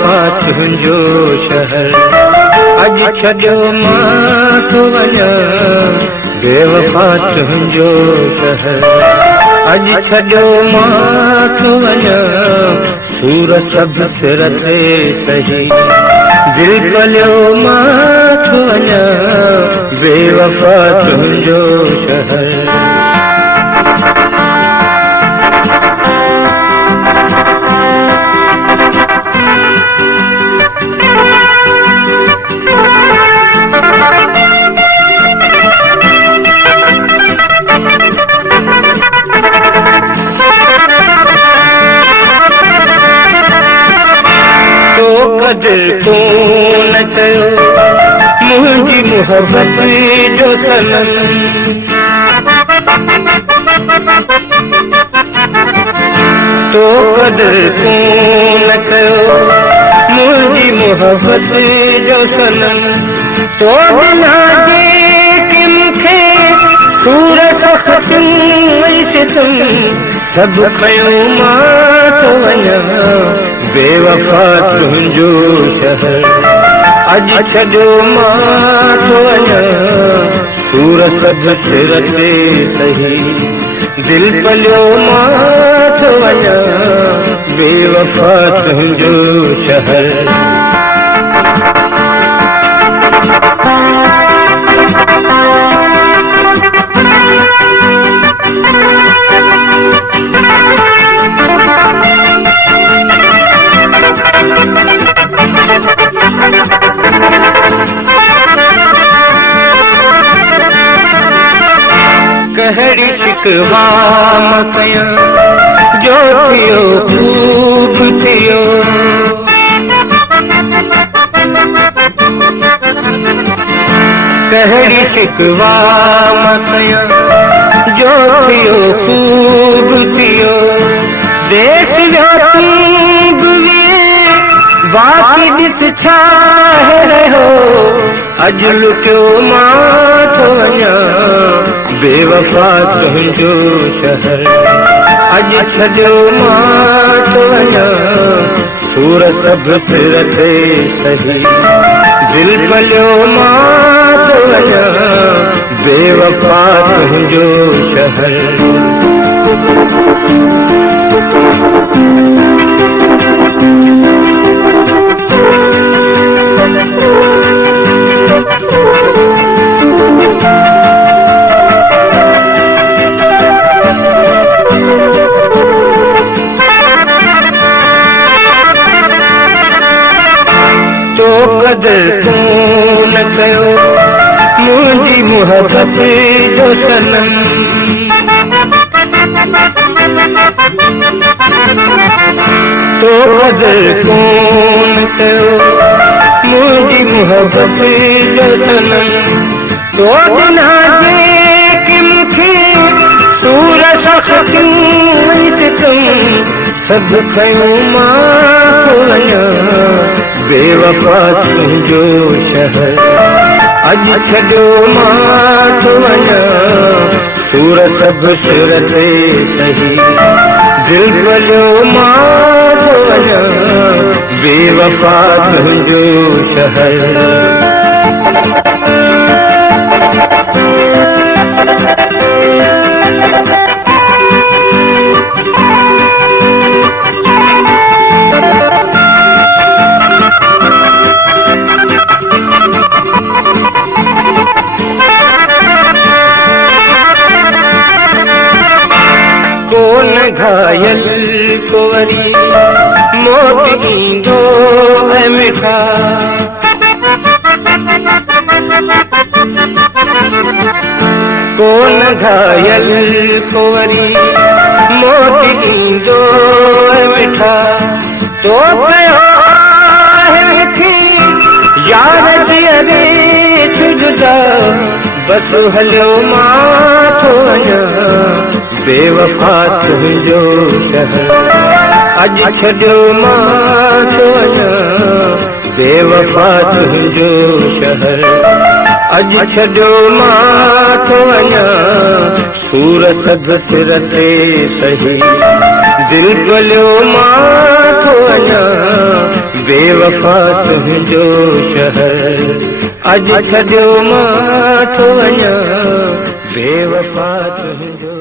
बेवफा तुंहिंजो शहर अज छॾियो मां थो वञा बेवफा तुंहिंजो शहर अज छॾियो मां थो वञा सूर सभु सिर ते सही दिल पलियो मां थो वञा बेवफा तुंहिंजो शहर दिल कोन कयो मुंहिंजी मोहब्बत जो सनम तो कदर कोन कयो मुंहिंजी मोहब्बत जो सनम तो बिना जे कि मूंखे सूर सितम सभु खयो मां थो वञा बेवफा तुंहिंजो शहर अज छॾियो मां थो वञा सूर सभु सिर ते सही दिल पलियो मां थो वञा बेवफा तुंहिंजो शहर कहिड़ी शिकवा मां कयां जो थियो खूब थियो कहिड़ी शिकवा मां कयां जो थियो खूब थियो देश व्यापी बाक़ी ॾिस छा रहियो अज लुटियो मां थो वञा बेवफा तुंहिंजो शहर अज छॾियो मां थो वञा सूर सभु सिर ते सही दिल पलियो मां थो वञा बेवफा तुंहिंजो शहर कदर कोन कयो मुंहिंजी मोहब्बत जो सनम तो कदर कोन कयो मुंहिंजी मोहब्बत जो सनम तो बिना जे कि मूंखे सूर सितम सभु खयो मां थो वञा बेवफा तुंहिंजो शहर अज छॾियो मां थो वञा सूर सभु सिर ते सही दिल पलियो मां थो वञा बेवफा तुंहिंजो शहर घायल को वरी मौत ईंदो है मिठा कौन घायल को वरी मौत ईंदो है मिठा तो यार जी जुदा बस हलियो मां थो वञा बेवफा तुंहिंजो शहर अज छॾियो मां थो वञा बेवफा तुंहिंजो शहर अज छॾियो मां थो वञा सूर सभु सिर ते सही दिल पलियो मां थो वञा बेवफा तुंहिंजो शहर अॼु छॾियो मां थो वञा बेवफा तुंहिंजो